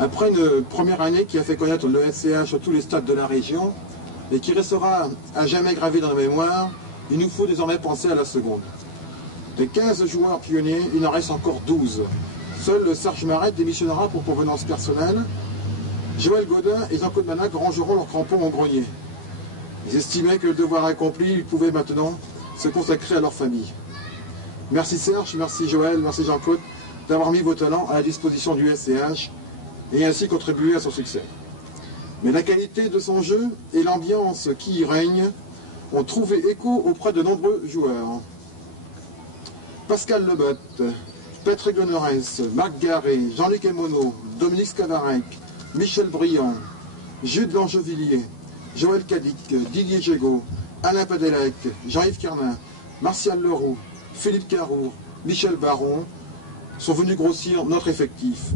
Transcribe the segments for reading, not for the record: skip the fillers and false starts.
Après une première année qui a fait connaître le SCH sur tous les stades de la région et qui restera à jamais gravé dans la mémoire, il nous faut désormais penser à la seconde. Des 15 joueurs pionniers, il en reste encore 12. Seul Serge Maret démissionnera pour convenance personnelle. Joël Godin et Jean-Claude Manac rangeront leurs crampons au grenier. Ils estimaient que le devoir accompli, ils pouvaient maintenant se consacrer à leur famille. Merci Serge, merci Joël, merci Jean-Claude d'avoir mis vos talents à la disposition du SCH et ainsi contribué à son succès. Mais la qualité de son jeu et l'ambiance qui y règne ont trouvé écho auprès de nombreux joueurs. Pascal Lebotte, Patrick Lenerès, Marc Garé, Jean-Luc Emono, Dominique Scavarec, Michel Briand, Jules Langevilliers, Joël Cadic, Didier Gégaud, Alain Padelec, Jean-Yves Kernin, Martial Leroux, Philippe Caroux, Michel Baron sont venus grossir notre effectif.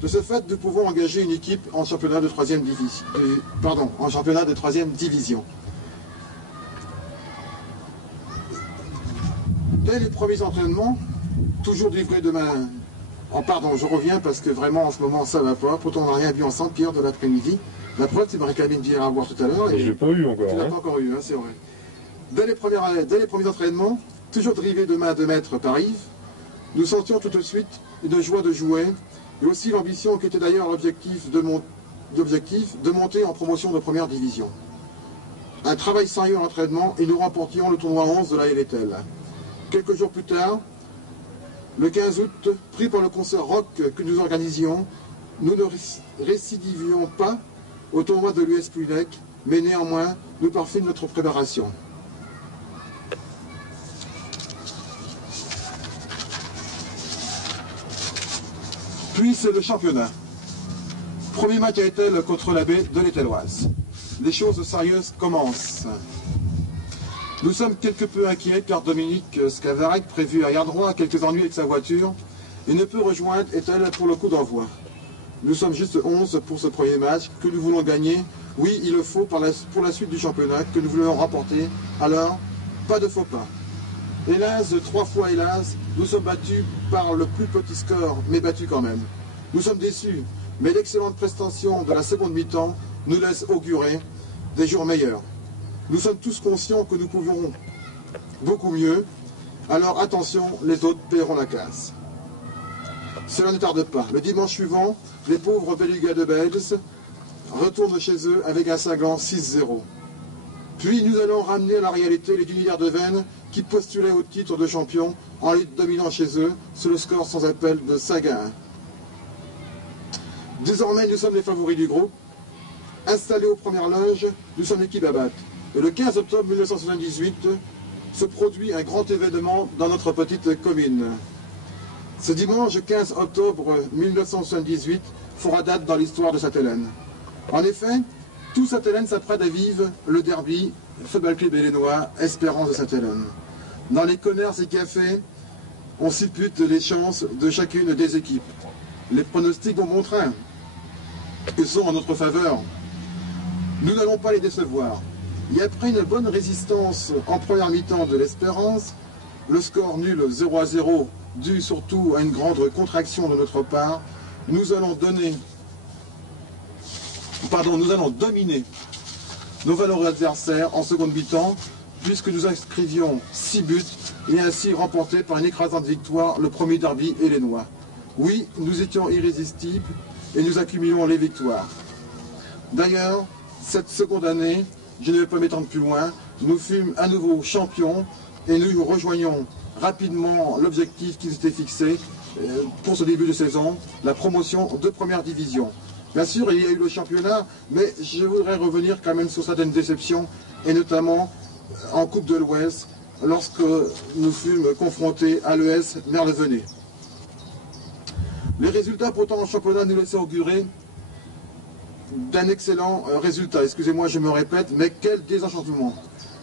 De ce fait, nous pouvons engager une équipe en championnat de 3e division. Dès les premiers entraînements, toujours livrés de main. Oh pardon, je reviens parce que vraiment en ce moment ça va pas. Pourtant on n'a rien vu ensemble, Pierre, de l'après-midi. La preuve, c'est Marie-Claude Bière à voir tout à l'heure. Je l'ai pas eu encore. Tu l'as pas encore eu, hein, c'est vrai. Dès les premiers entraînements, toujours drivés de main de maître par Yves, nous sentions tout de suite une joie de jouer et aussi l'ambition qui était d'ailleurs l'objectif de monter en promotion de première division. Un travail sérieux en entraînement et nous remportions le tournoi 11 de la LTL. Quelques jours plus tard, le 15 août, pris par le concert rock que nous organisions, nous ne récidivions pas au tournoi de l'US Pulec, mais néanmoins, nous parfîmes notre préparation. Puis c'est le championnat. Premier match à Etel contre la baie de l'Eteloise. Les choses sérieuses commencent. Nous sommes quelque peu inquiets car Dominique Scavarec, prévu arrière droit, a quelques ennuis avec sa voiture et ne peut rejoindre Etel pour le coup d'envoi. Nous sommes juste 11 pour ce premier match que nous voulons gagner. Oui, il le faut pour la suite du championnat que nous voulons remporter. Alors, pas de faux pas. Hélas, 3 fois hélas, nous sommes battus par le plus petit score, mais battus quand même. Nous sommes déçus, mais l'excellente prestation de la seconde mi-temps nous laisse augurer des jours meilleurs. Nous sommes tous conscients que nous pouvons beaucoup mieux, alors attention, les autres paieront la casse. Cela ne tarde pas. Le dimanche suivant, les pauvres Beluga de Belz retournent chez eux avec un cinglant 6-0. Puis nous allons ramener à la réalité les Unitaires de Veynes qui postulaient au titre de champion en les dominant chez eux sur le score sans appel de 5-1. Désormais, nous sommes les favoris du groupe. Installés aux premières loges, nous sommes l'équipe à battre. Et le 15 octobre 1978 se produit un grand événement dans notre petite commune. Ce dimanche 15 octobre 1978 fera date dans l'histoire de Sainte-Hélène. En effet, tout Sainte-Hélène s'apprête à vivre le derby Football Club Hélénois Espérance de Sainte-Hélène. Dans les commerces et cafés, on suppute les chances de chacune des équipes. Les pronostics vont bon train. Ils sont en notre faveur. Nous n'allons pas les décevoir. Et après une bonne résistance en première mi-temps de l'Espérance, le score nul 0-0, dû surtout à une grande contraction de notre part, nous allons dominer nos valeureux adversaires en seconde mi-temps, puisque nous inscrivions 6 buts et ainsi remporté par une écrasante victoire le premier derby hélénois. Oui, nous étions irrésistibles et nous accumulions les victoires. D'ailleurs, cette seconde année, je ne vais pas m'étendre plus loin, nous fûmes à nouveau champions et nous rejoignons rapidement l'objectif qui s'était fixé pour ce début de saison, la promotion de première division. Bien sûr, il y a eu le championnat, mais je voudrais revenir quand même sur certaines déceptions, et notamment en Coupe de l'Ouest, lorsque nous fûmes confrontés à l'ES Merlevenez. Les résultats pourtant en championnat nous laissaient augurer d'un excellent résultat. Excusez-moi, je me répète, mais quel désenchantement.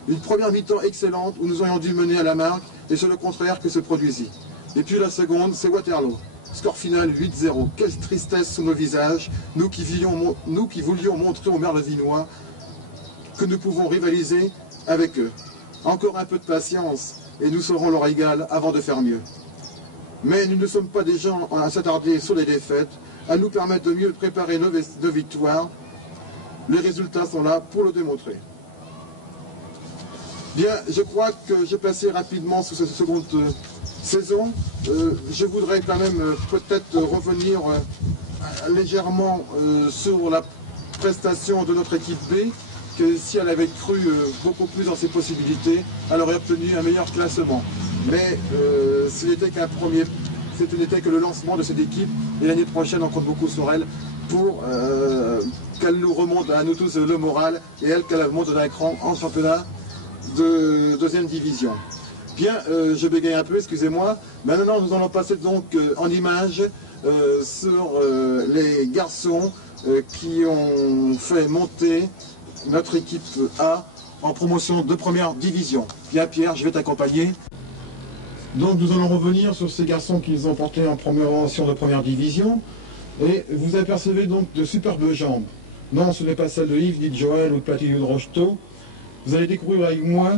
Une première mi-temps excellente où nous aurions dû mener à la marque, et c'est le contraire que se produisit. Et puis la seconde, c'est Waterloo. Score final 8-0. Quelle tristesse sur nos visages, nous qui voulions montrer aux Merlevinois que nous pouvons rivaliser avec eux. Encore un peu de patience et nous serons leur égal avant de faire mieux. Mais nous ne sommes pas des gens à s'attarder sur les défaites. à nous permettre de mieux préparer nos victoires. Les résultats sont là pour le démontrer. Bien, je crois que j'ai passé rapidement sur cette seconde saison. Je voudrais quand même peut-être revenir légèrement sur la prestation de notre équipe B, que si elle avait cru beaucoup plus dans ses possibilités, elle aurait obtenu un meilleur classement. Mais ce n'était que le lancement de cette équipe, et l'année prochaine on compte beaucoup sur elle pour qu'elle nous remonte à nous tous le moral, et elle qu'elle monte d'un cran en championnat de deuxième division. Bien, je bégaye un peu, excusez-moi. Maintenant, nous allons passer donc en images sur les garçons qui ont fait monter notre équipe A en promotion de première division. Bien, Pierre, je vais t'accompagner. Donc, nous allons revenir sur ces garçons qu'ils ont portés en promotion de première division. Et vous apercevez donc de superbes jambes. Non, ce n'est pas celle de Yves, ni de Joël ou de Platilou de Rocheteau. Vous allez découvrir avec moi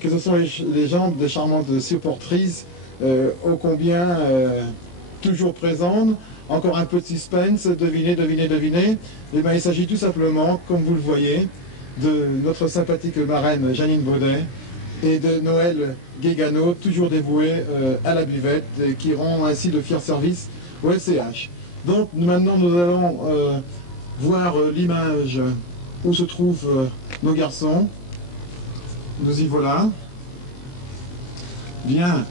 que ce sont les jambes de charmantes supportrices, ô combien toujours présentes. Encore un peu de suspense, devinez, devinez, devinez. Et bien, il s'agit tout simplement, comme vous le voyez, de notre sympathique marraine Janine Baudet et de Noël Guégano, toujours dévoué à la buvette, et qui rend ainsi de fiers services au LCH. Donc maintenant, nous allons voir l'image où se trouvent nos garçons. Nous y voilà. Bien.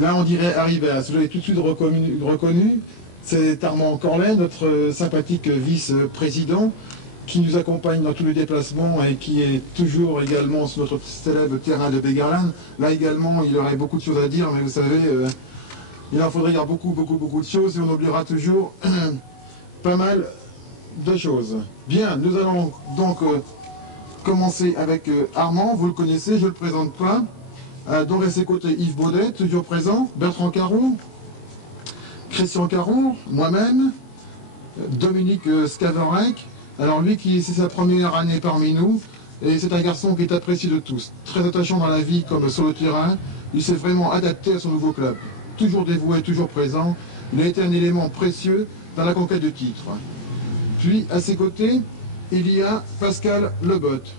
Là, on dirait Arribas. Vous l'avez tout de suite reconnu. C'est Armand Corlet, notre sympathique vice-président, qui nous accompagne dans tous les déplacements et qui est toujours également sur notre célèbre terrain de Bégarland. Là également, il aurait beaucoup de choses à dire, mais vous savez, il en faudrait dire beaucoup de choses et on oubliera toujours pas mal de choses. Bien, nous allons donc commencer avec Armand, vous le connaissez, je ne le présente pas. Donc à ses côtés Yves Baudet, toujours présent, Bertrand Caron, Christian Caron, moi-même, Dominique Scaverec. Alors lui, c'est sa première année parmi nous, et c'est un garçon qui est apprécié de tous. Très attachant dans la vie comme sur le terrain, il s'est vraiment adapté à son nouveau club. Toujours dévoué, toujours présent, il a été un élément précieux dans la conquête de titres. Puis à ses côtés, il y a Pascal Lebotte.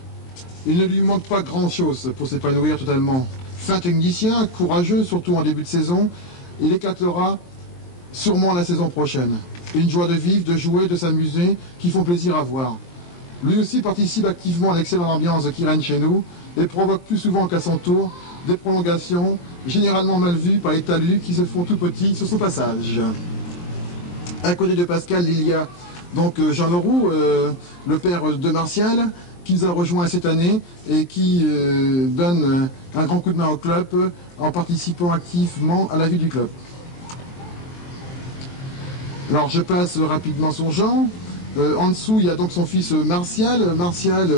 Il ne lui manque pas grand-chose pour s'épanouir totalement. Fin technicien, courageux, surtout en début de saison, il éclatera sûrement la saison prochaine. Une joie de vivre, de jouer, de s'amuser, qui font plaisir à voir. Lui aussi participe activement à l'excellente ambiance qui règne chez nous et provoque plus souvent qu'à son tour des prolongations, généralement mal vues par les talus qui se font tout petits sur son passage. À côté de Pascal, il y a donc Jean Leroux, le père de Martial, qui nous a rejoint cette année et qui donne un grand coup de main au club en participant activement à la vie du club. Alors je passe rapidement sur Jean. En dessous, il y a donc son fils Martial. Martial,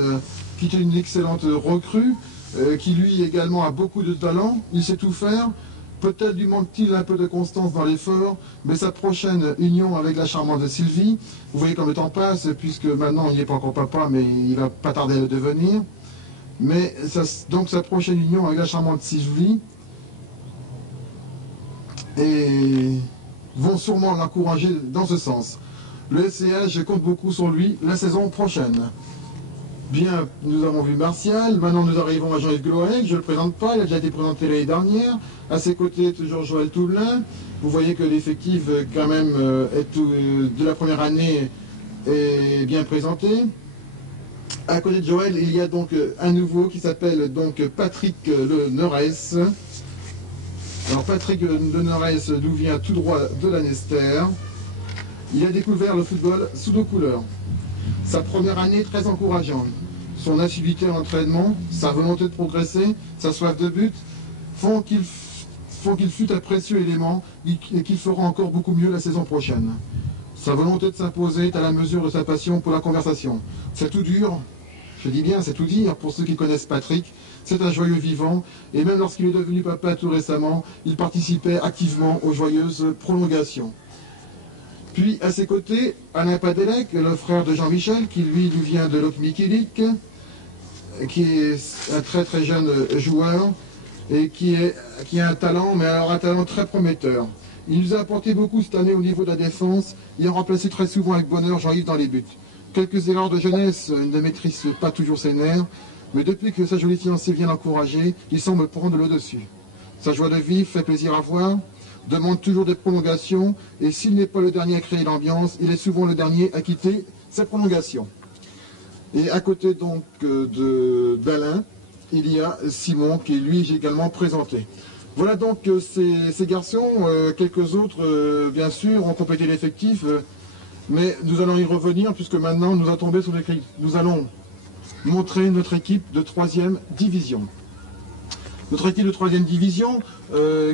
qui est une excellente recrue, qui lui également a beaucoup de talent. Il sait tout faire. Peut-être lui manque-t-il un peu de constance dans l'effort, mais sa prochaine union avec la charmante Sylvie, vous voyez comme le temps passe, puisque maintenant il n'est pas encore papa, mais il va pas tarder à le devenir. Mais donc sa prochaine union avec la charmante Sylvie, et vont sûrement l'encourager dans ce sens. Le SCH compte beaucoup sur lui la saison prochaine. Bien, nous avons vu Martial, maintenant nous arrivons à Jean-Yves Gloec, je ne le présente pas, il a déjà été présenté l'année dernière. À ses côtés, toujours Joël Touvelin. Vous voyez que l'effectif, quand même, de la première année est bien présenté. À côté de Joël, il y a donc un nouveau qui s'appelle donc Patrick Le Neurès. Alors Patrick Le Neurès nous vient tout droit de la Nester. Il a découvert le football sous deux couleurs. Sa première année très encourageante. Son assiduité à l'entraînement, sa volonté de progresser, sa soif de but font qu'il fut un précieux élément et qu'il fera encore beaucoup mieux la saison prochaine. Sa volonté de s'imposer est à la mesure de sa passion pour la conversation. C'est tout dur, je dis bien c'est tout dire pour ceux qui connaissent Patrick. C'est un joyeux vivant et même lorsqu'il est devenu papa tout récemment, il participait activement aux joyeuses prolongations. Puis à ses côtés, Alain Padelec, le frère de Jean-Michel, qui lui vient de Locmiquélic, qui est un très jeune joueur et qui a un talent, mais alors un talent très prometteur. Il nous a apporté beaucoup cette année au niveau de la défense et a remplacé très souvent avec bonheur Jean-Yves dans les buts. Quelques erreurs de jeunesse, il ne maîtrise pas toujours ses nerfs, mais depuis que sa jolie fiancée vient l'encourager, il semble prendre le dessus. Sa joie de vivre fait plaisir à voir, demande toujours des prolongations, et s'il n'est pas le dernier à créer l'ambiance, il est souvent le dernier à quitter ses prolongations. Et à côté donc d'Alain, il y a Simon qui lui j'ai également présenté. Voilà donc ces garçons, quelques autres bien sûr ont complété l'effectif, mais nous allons y revenir puisque maintenant nous allons tomber sur l'écrit. Nous allons montrer notre équipe de 3e division. Notre équipe de 3e division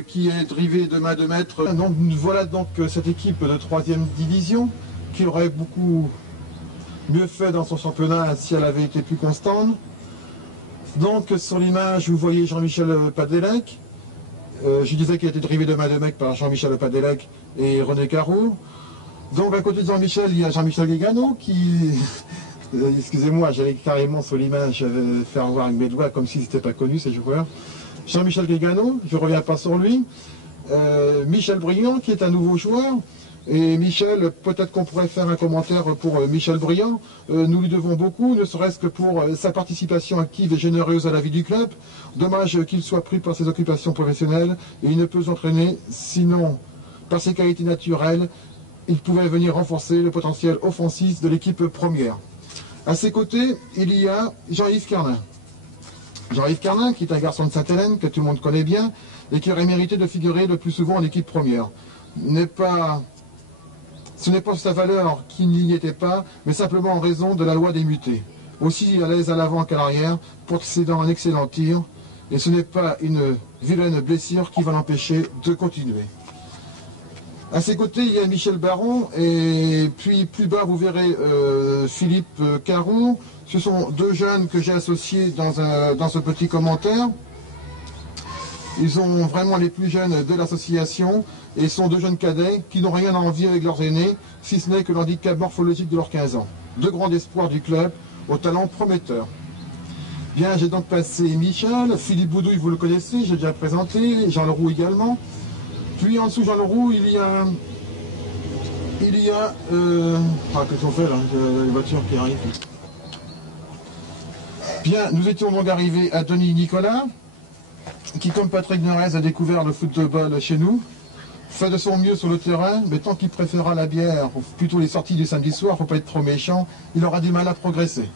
qui est drivée de main de maître. Donc, voilà donc cette équipe de 3e division qui aurait beaucoup mieux fait dans son championnat si elle avait été plus constante. Donc sur l'image vous voyez Jean-Michel Padelec. Je disais qu'il a été drivé de main de maître par Jean-Michel Padelec et René Caroux. Donc à côté de Jean-Michel il y a Jean-Michel Guégano qui... Excusez-moi, j'allais carrément sur l'image faire voir avec mes doigts comme s'ils n'étaient pas connus ces joueurs. Jean-Michel Guégano, je ne reviens pas sur lui. Michel Briand qui est un nouveau joueur. Et Michel, peut-être qu'on pourrait faire un commentaire pour Michel Briand. Nous lui devons beaucoup, ne serait-ce que pour sa participation active et généreuse à la vie du club. Dommage qu'il soit pris par ses occupations professionnelles et il ne peut s'entraîner, sinon par ses qualités naturelles, il pouvait venir renforcer le potentiel offensif de l'équipe première. À ses côtés, il y a Jean-Yves Carnin. Jean-Yves Carnin, qui est un garçon de Sainte-Hélène, que tout le monde connaît bien, et qui aurait mérité de figurer le plus souvent en équipe première. Ce n'est pas sa valeur qui n'y était pas, mais simplement en raison de la loi des mutés. Aussi à l'aise à l'avant qu'à l'arrière, possédant un excellent tir, et ce n'est pas une vilaine blessure qui va l'empêcher de continuer. À ses côtés, il y a Michel Baron, et puis plus bas, vous verrez Philippe Caroux. Ce sont deux jeunes que j'ai associés dans ce petit commentaire. Ils sont vraiment les plus jeunes de l'association, et sont deux jeunes cadets qui n'ont rien à envier avec leurs aînés, si ce n'est que l'handicap morphologique de leurs 15 ans. Deux grands espoirs du club, au talent prometteur. Bien, j'ai donc passé Michel, Philippe Boudouille, vous le connaissez, j'ai déjà présenté, Jean Leroux également. Puis en dessous Jean Leroux, il y a qu'est-ce qu'on fait là, les voitures qui arrivent. Bien, nous étions donc arrivés à Denis Nicolas, qui comme Patrick Nerez a découvert le football chez nous, fait de son mieux sur le terrain, mais tant qu'il préférera la bière, ou plutôt les sorties du samedi soir, faut pas être trop méchant, il aura du mal à progresser.